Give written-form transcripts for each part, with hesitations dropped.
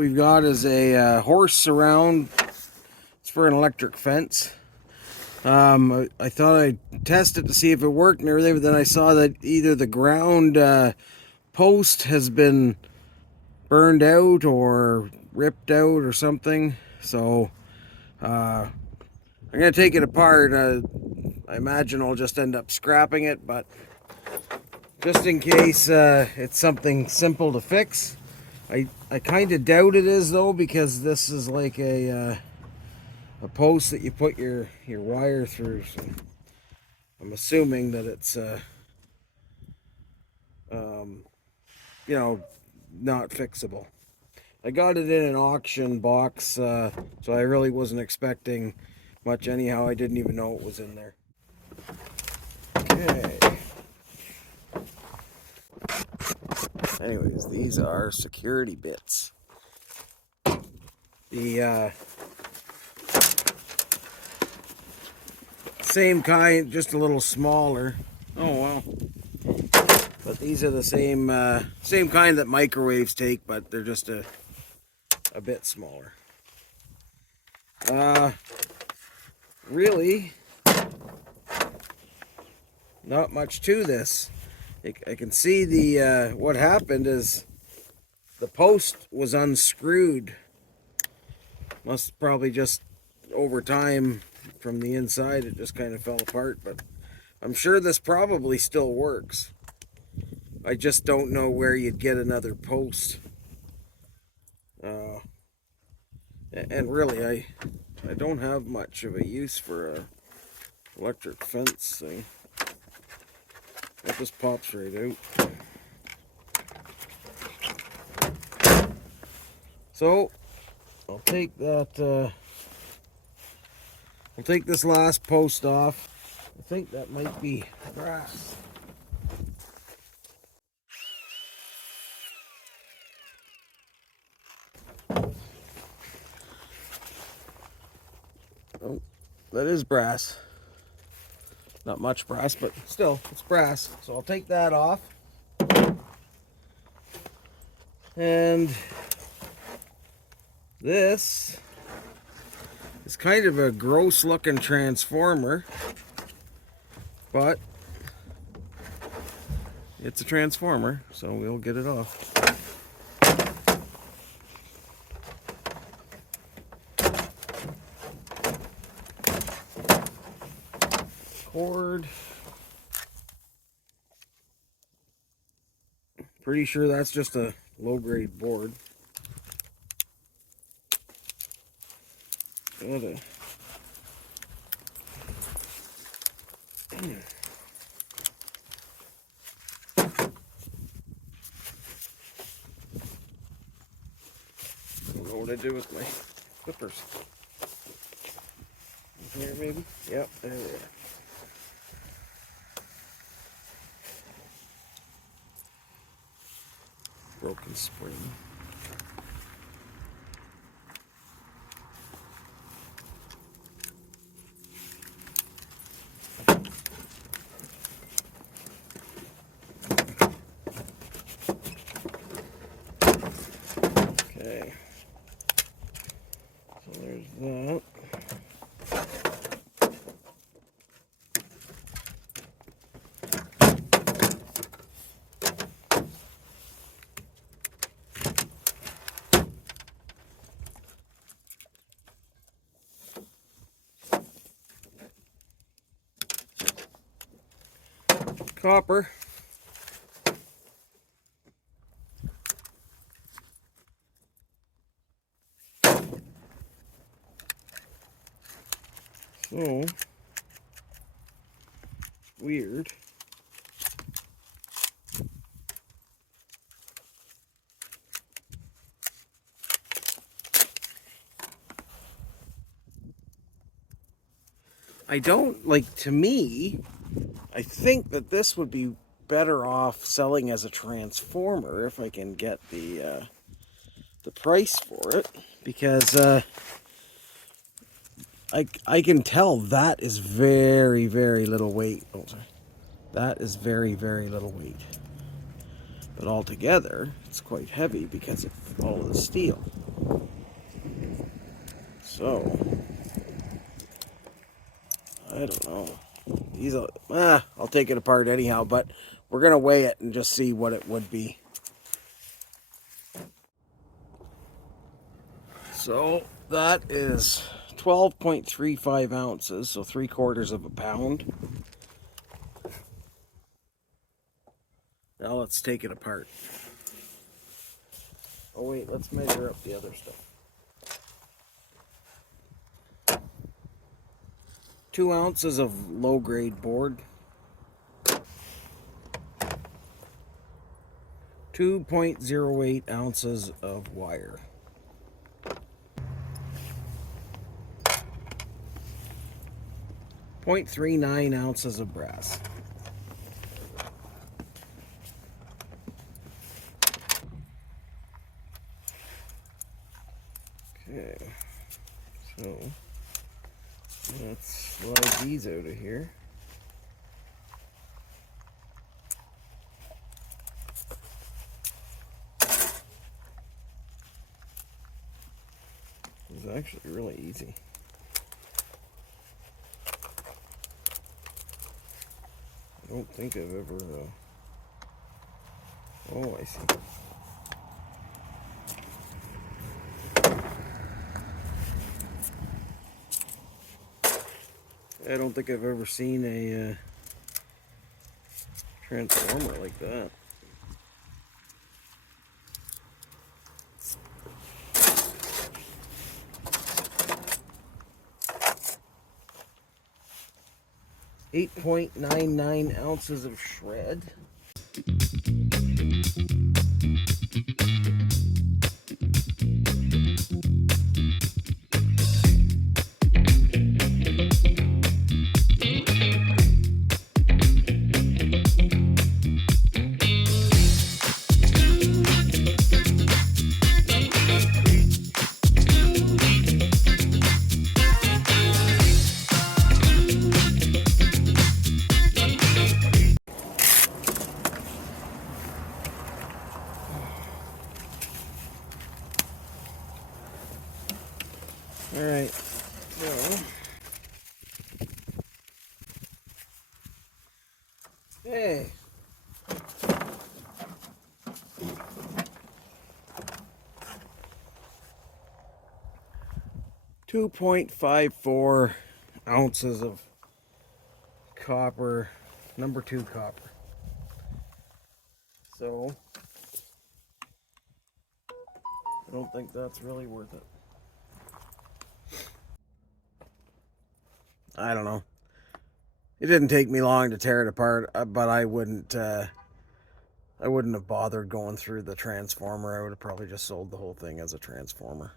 what we've got is a horse surround. It's for an electric fence. I thought I'd test it to see if it worked and everything, but then I saw that either the ground post has been burned out or ripped out or something. So I'm going to take it apart. I imagine I'll just end up scrapping it, but just in case it's something simple to fix. I kind of doubt it is though, because this is like a post that you put your wire through. So I'm assuming that it's you know, not fixable. I got it in an auction box, so I really wasn't expecting much anyhow. I didn't even know it was in there. Okay. Anyways, these are security bits. The same kind, just a little smaller. Oh wow. But these are the same kind that microwaves take, but they're just a bit smaller. Really not much to this. I can see the what happened is the post was unscrewed. Must probably just over time from the inside it just kind of fell apart, but I'm sure this probably still works. I just don't know where you'd get another post. And really, I don't have much of a use for a electric fence thing. That just pops right out. So I'll take that. I'll take this last post off. I think that might be brass. Oh, that is brass. Not much brass, but still, it's brass. So I'll take that off. And this is kind of a gross looking transformer, but it's a transformer, so we'll get it off. Cord. Pretty sure that's just a low-grade board. Got a don't know what I do with my clippers. Here maybe? Yep, there they are. Broken spring. Okay. So there's that. Copper. So weird. I don't like, to me, I think that this would be better off selling as a transformer if I can get the price for it, because I can tell that is very, very little weight. Oh, sorry. That is very, very little weight. But altogether, it's quite heavy because of all of the steel. So, I don't know. These are, I'll take it apart anyhow, but we're going to weigh it and just see what it would be. So, that is 12.35 ounces, so 3/4 of a pound. Now let's take it apart. Oh wait, let's measure up the other stuff. 2 ounces of low-grade board. 2.08 ounces of wire. 0.39 ounces of brass. Okay, so let's slide these out of here. It's actually really easy. I don't think I've ever... Oh, I see. I don't think I've ever seen a transformer like that. .99 ounces of shred. All right, so hey, 2.54 ounces of copper, number 2 copper. So I don't think that's really worth it. I don't know. It didn't take me long to tear it apart, but I wouldn't have bothered going through the transformer. I would have probably just sold the whole thing as a transformer.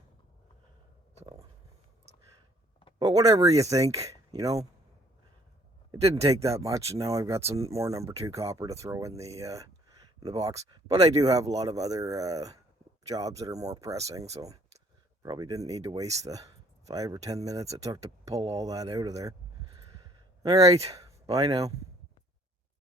So, but whatever you think, it didn't take that much, and now I've got some more number 2 copper to throw in the box. But I do have a lot of other jobs that are more pressing, so probably didn't need to waste the 5 or 10 minutes it took to pull all that out of there. All right, bye now.